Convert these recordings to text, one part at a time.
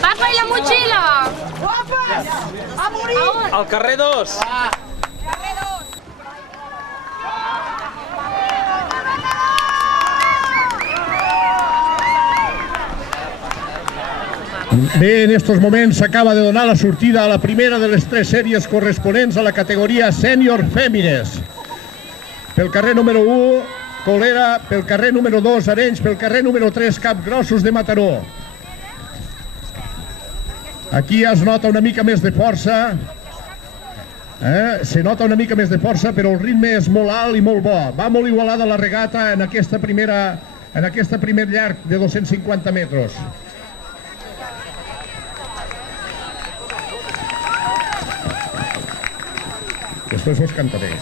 Papa i la motxilla! A morir! Al carrer 2. Bé, en estos moments s'acaba de donar la sortida a la primera de les 3 sèries corresponents a la categoria sènior fèmines. Pel carrer número 1, Colera, pel carrer número 2, Arenys, pel carrer número 3, Capgrossos de Mataró. Aquí es nota una mica més de força, se nota una mica més de força, però el ritme és molt alt i molt bo. Va molt igualada la regata en aquest primer llarg de 250 metres. Després us cantaré.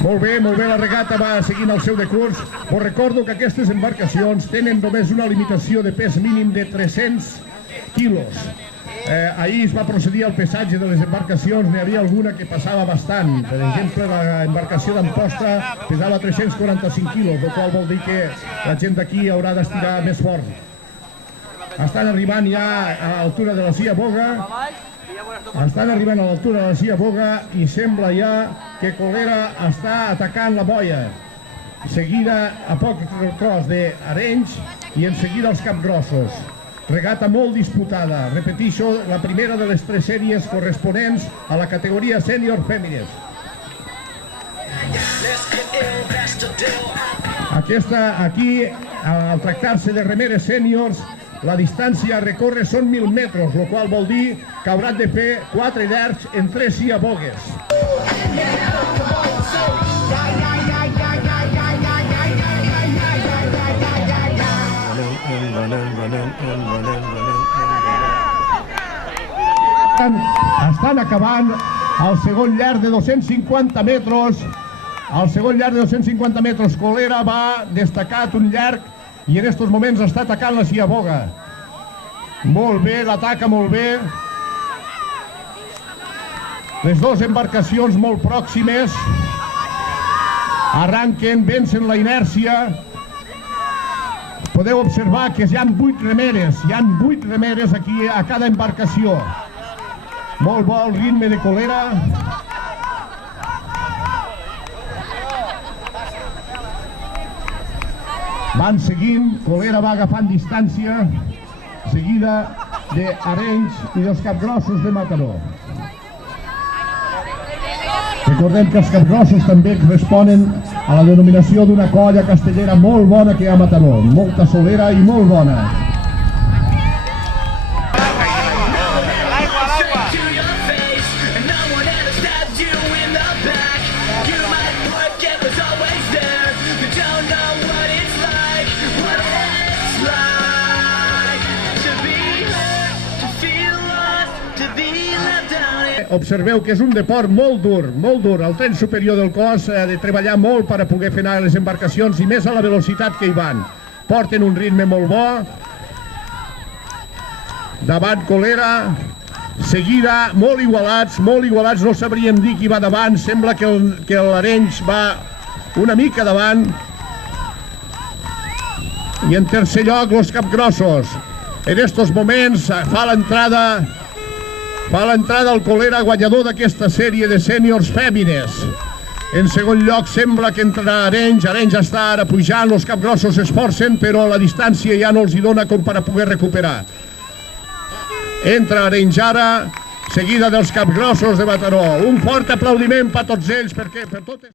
Molt bé, la regata va seguint el seu decurs. Us recordo que aquestes embarcacions tenen només una limitació de pes mínim de 300 quilos. Ahir es va procedir al pesatge de les embarcacions, n'hi havia alguna que passava bastant. Per exemple, l'embarcació d'Amposta pesava 345 quilos, el qual vol dir que la gent d'aquí haurà d'estirar més fort. Estan arribant ja a l'altura de la Cia Boga, i sembla ja que Colera està atacant la boia. Seguida a poc tros d'Arenys i en seguida els Capgrossos. Regata molt disputada, repetixo, la primera de les 3 sèries corresponents a la categoria sènior fèmines. Aquí, al tractar-se de remeres sèniors, la distància a recórrer són 1.000 metres, el qual vol dir que hauran de fer 4 llargs en 3 ciabogues. Estan acabant el segon llarg de 250 metres. Al segon llarg de 250 metres, Colera va destacat un llarg i en aquests moments està atacant la ciaboga. Molt bé, l'ataca molt bé. Les dues embarcacions molt pròximes arranquen, vencen la inèrcia. Podeu observar que hi ha 8 remeres, aquí a cada embarcació. Molt bo el ritme de Colera. Van seguint, Colera va agafant distància, seguida d'Arenys i dels Capgrossos de Mataró. Recordem que els Capgrossos també responen a la denominació d'una colla castellera molt bona que hi ha a Mataró, molta solera i molt bona. Observeu que és un deport molt dur. El tren superior del cos ha de treballar molt per a poder fer anar les embarcacions i més a la velocitat que hi van. Porten un ritme molt bo. Davant Colera, seguida molt igualats, no sabríem dir qui va davant, sembla que l'Arenys va una mica davant. I en tercer lloc, els Capgrossos. En estos moments fa l'entrada el Colera guanyador d'aquesta sèrie de sèniors fèmines. En segon lloc sembla que entrarà Arenys està ara pujant, els Capgrossos s'esforcen però la distància ja no els hi dona com per a poder recuperar. Entra Arenys ara, seguida dels Capgrossos de Mataró. Un fort aplaudiment per tots ells perquè per totes...